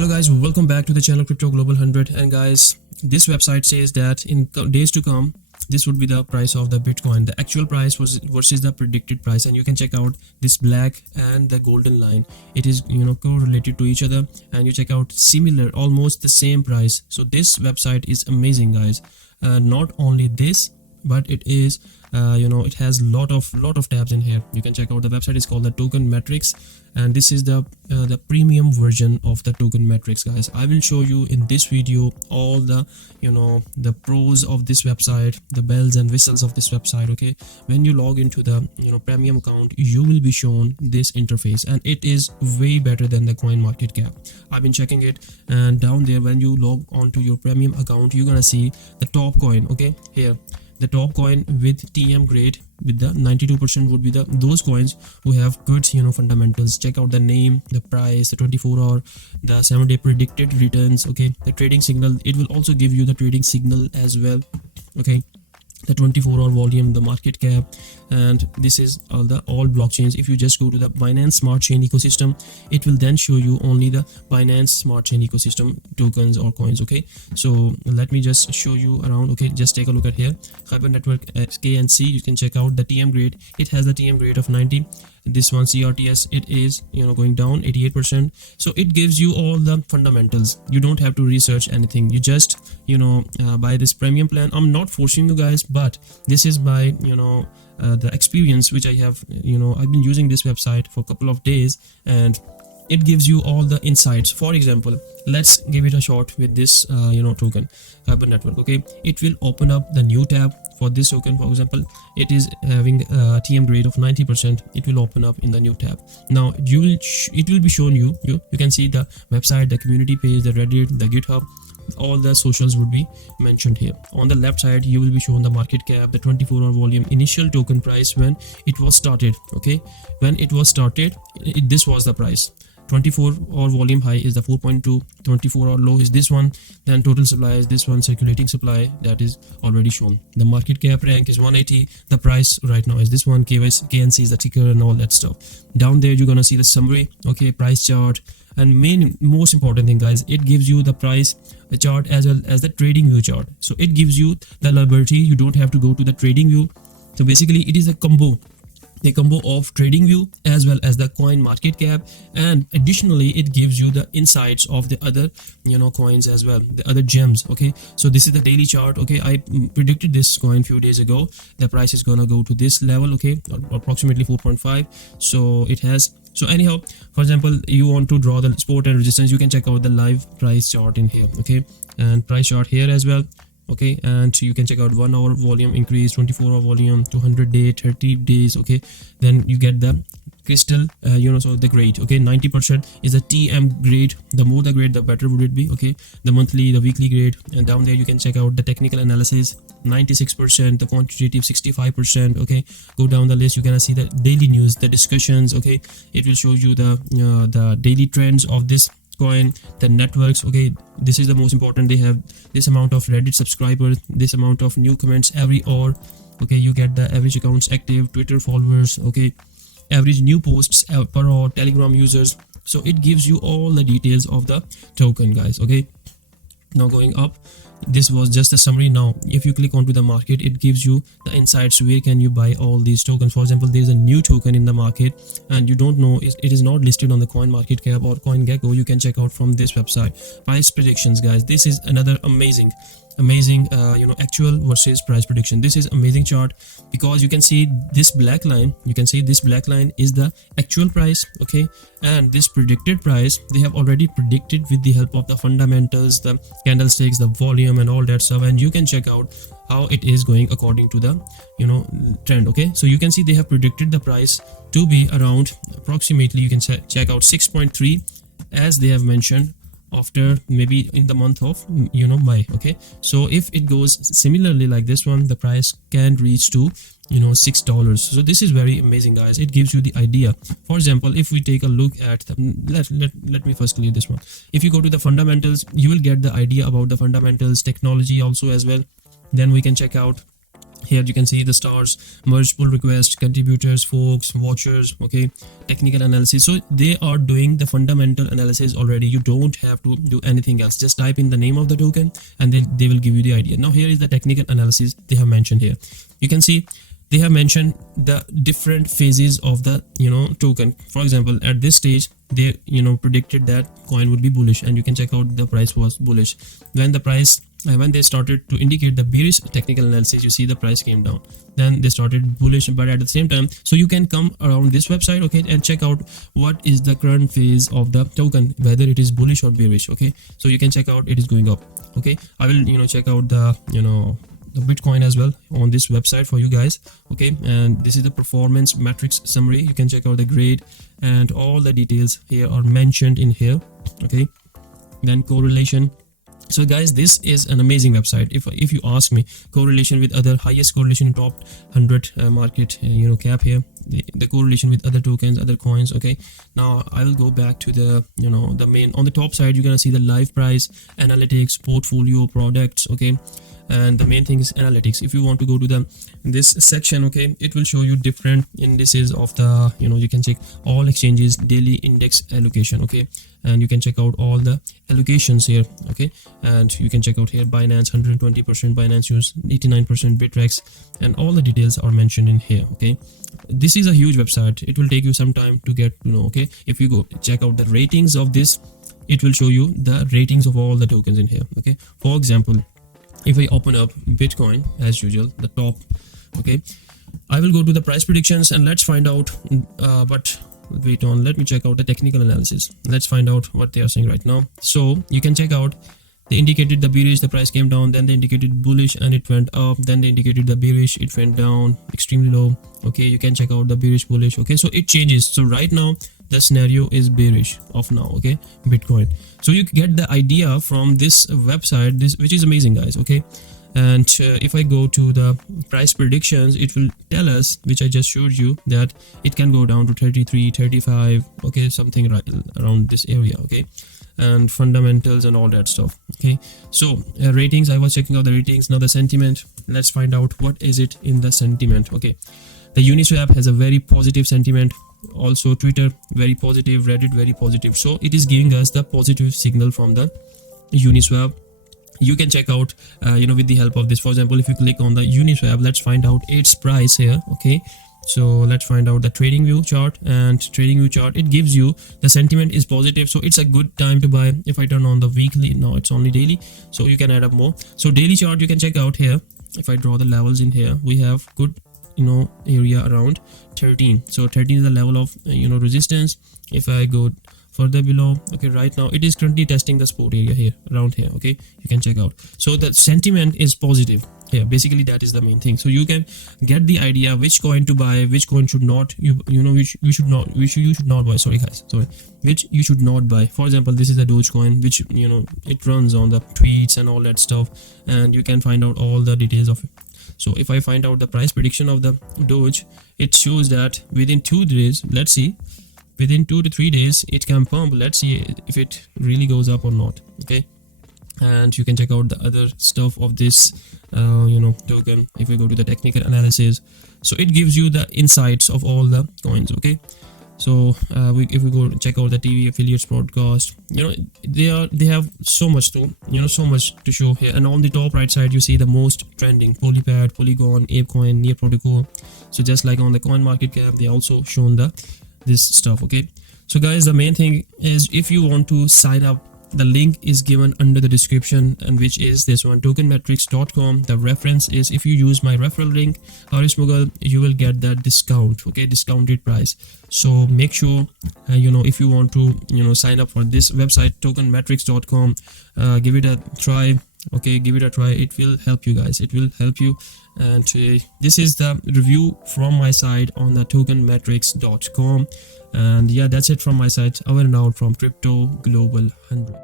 Hello guys, welcome back to the channel Crypto Global 100. And guys, this website says that in days to come, this would be the price of the Bitcoin, the actual price versus the predicted price. And you can check out this black and the golden line. It is correlated to each other, and you check out similar, almost the same price. So this website is amazing, guys. Not only this, but it is it has lot of tabs in here. You can check out the website is called the Token Metrics, and this is the premium version of the Token Metrics, guys. I will show you in this video all the the pros of this website, the bells and whistles of this website. Okay, when you log into the premium account, you will be shown this interface, and it is way better than the Coinmarket. I've been checking it, and down there when you log on to your premium account, you're gonna see the top coin. Okay, here the top coin with TM grade with the 92% would be those coins who have good fundamentals. Check out the name, the price, the 24-hour, the 7-day predicted returns. Okay, the trading signal, it will also give you the trading signal as well. Okay, the 24-hour volume, the market cap, and this is all blockchains. If you just go to the Binance Smart Chain ecosystem, it will then show you only the Binance Smart Chain ecosystem tokens or coins. Okay, so let me just show you around. Okay, just take a look at here. Hyper Network XEC, you can check out the TM grade. It has the TM grade of 90. This one CRTS, it is going down 88%. So it gives you all the fundamentals. You don't have to research anything. You just buy this premium plan. I'm not forcing you guys, but this is by the experience which I have. I've been using this website for a couple of days, and it gives you all the insights. For example, let's give it a shot with this token Hyper Network. Okay, it will open up the new tab for this token. For example, it is having a TM grade of 90%. It will open up in the new tab. Now it will be shown you can see the website, the community page, the Reddit, the GitHub. All the socials would be mentioned here. On the left side, you will be shown the market cap, the 24-hour volume, initial token price when it was started. Okay, when it was started, this was the price. 24-hour volume high is the 4.2, 24-hour low is this one, then total supply is this one, circulating supply, that is already shown. The market cap rank is 180, the price right now is this one, KNC is the ticker and all that stuff. Down there you're gonna see the summary, okay, price chart, and most important thing, guys, it gives you the price chart as well as the trading view chart. So it gives you the liberty, you don't have to go to the trading view. So basically it is a combo of trading view as well as the coin market cap, and additionally it gives you the insights of the other coins as well, the other gems. Okay, so this is the daily chart. Okay, I predicted this coin few days ago. The price is gonna go to this level, okay, approximately 4.5. so it has. So anyhow, for example, you want to draw the support and resistance, you can check out the live price chart in here. Okay, and price chart here as well. Okay, and you can check out 1 hour volume increase, 24-hour volume, 200-day, 30 days. Okay, then you get the crystal so the grade. Okay, 90% is the TM grade. The more the grade, the better would it be. Okay, the monthly, the weekly grade, and down there you can check out the technical analysis, 96%, the quantitative 65%. Okay, go down the list, you can see the daily news, the discussions. Okay, it will show you the daily trends of this coin, the networks. Okay, this is the most important. They have this amount of Reddit subscribers, this amount of new comments every hour. Okay, you get the average accounts active, Twitter followers. Okay, average new posts per hour, Telegram users. So it gives you all the details of the token, guys. Okay, now going up, this was just a summary. Now if you click onto the market, it gives you the insights where can you buy all these tokens. For example, there's a new token in the market and you don't know, it is not listed on the Coinmarket or Coingecko. You can check out from this website. Price predictions, guys, this is another amazing actual versus price prediction. This is amazing chart because you can see this black line. You can see this black line is the actual price. Okay, and this predicted price, they have already predicted with the help of the fundamentals, the candlesticks, the volume and all that stuff, and you can check out how it is going according to the trend. Okay, so you can see they have predicted the price to be around approximately, you can check out 6.3 as they have mentioned, after maybe in the month of May. Okay, so if it goes similarly like this one, the price can reach to $6. So this is very amazing, guys. It gives you the idea. For example, if we take a look at the, let me first clear this one. If you go to the fundamentals, you will get the idea about the fundamentals, technology also as well. Then we can check out Here you can see the stars, merge, pull request, contributors, folks, watchers, okay, technical analysis. So they are doing the fundamental analysis already. You don't have to do anything else. Just type in the name of the token and they will give you the idea. Now here is the technical analysis they have mentioned here. You can see they have mentioned the different phases of the token. For example, at this stage they predicted that coin would be bullish, and you can check out the price was bullish. When they started to indicate the bearish technical analysis, you see the price came down. Then they started bullish, but at the same time, so you can come around this website, okay, and check out what is the current phase of the token, whether it is bullish or bearish. Okay, so you can check out it is going up. Okay, I will check out the the Bitcoin as well on this website for you guys. Okay, and this is the performance metrics summary. You can check out the grade and all the details here are mentioned in here. Okay, then correlation. So guys, this is an amazing website. If you ask me, correlation with other, highest correlation in top 100 market cap here, the correlation with other tokens, other coins. Okay, now I will go back to the the main. On the top side you're gonna see the live price, analytics, portfolio, products. Okay, and the main thing is analytics. If you want to go to this section, okay, it will show you different indices of the you can check all exchanges daily index allocation. Okay, and you can check out all the allocations here. Okay, and you can check out here Binance 120%, Binance use 89%, BitTorrent, and all the details are mentioned in here. Okay, this is a huge website. It will take you some time to get okay. If you go check out the ratings of this, it will show you the ratings of all the tokens in here. Okay, for example, if I open up Bitcoin as usual, the top, okay, I will go to the price predictions and let's find out but wait on, let me check out the technical analysis. Let's find out what they are saying right now. So you can check out, they indicated the bearish, the price came down, then they indicated bullish and it went up, then they indicated the bearish, it went down extremely low. Okay, you can check out the bearish, bullish. Okay, so it changes. So right now the scenario is bearish of now. Okay, Bitcoin. So you get the idea from this website, which is amazing, guys. Okay, and if I go to the price predictions, it will tell us, which I just showed you, that it can go down to 33, 35, okay, something right around this area. Okay, and fundamentals and all that stuff. Okay, so ratings, I was checking out the ratings. Now the sentiment, let's find out what is it in the sentiment. Okay, the Uniswap has a very positive sentiment, also Twitter very positive, Reddit very positive. So it is giving us the positive signal from the Uniswap. You can check out with the help of this. For example, if you click on the Uniswap, let's find out its price here. Okay, so let's find out the trading view chart, and trading view chart, it gives you the sentiment is positive, so it's a good time to buy. If I turn on the weekly, now it's only daily, so you can add up more. So daily chart you can check out here. If I draw the levels in here, we have good area around 13. So 13 is the level of resistance. If I go further below, okay, right now it is currently testing the support area here, around here. Okay, you can check out. So the sentiment is positive here. Basically that is the main thing. So you can get the idea which coin to buy, which coin should not, which you should not buy. Sorry guys, sorry, which you should not buy. For example, this is a Dogecoin, which it runs on the tweets and all that stuff, and you can find out all the details of it. So if I find out the price prediction of the Doge, it shows that within 2 days, let's see, within 2 to 3 days it can pump. Let's see if it really goes up or not. Okay, and you can check out the other stuff of this token. If we go to the technical analysis, so it gives you the insights of all the coins. Okay, so if we go check out the TV affiliates broadcast, they have so much to show here. And on the top right side you see the most trending: Polypad, Polygon, ApeCoin, Mina Protocol. So just like on the Coinmarket, they also shown this stuff. Okay, so guys, the main thing is, if you want to sign up, the link is given under the description, and which is this one, tokenmetrics.com. The reference is, if you use my referral link Haris Mughal, you will get that discount. Okay, discounted price. So make sure if you want to sign up for this website, tokenmetrics.com, give it a try. Okay, give it a try. It will help you guys, it will help you. And this is the review from my side on the tokenmetrics.com. And yeah, that's it from my side. Over and out from Crypto Global 100.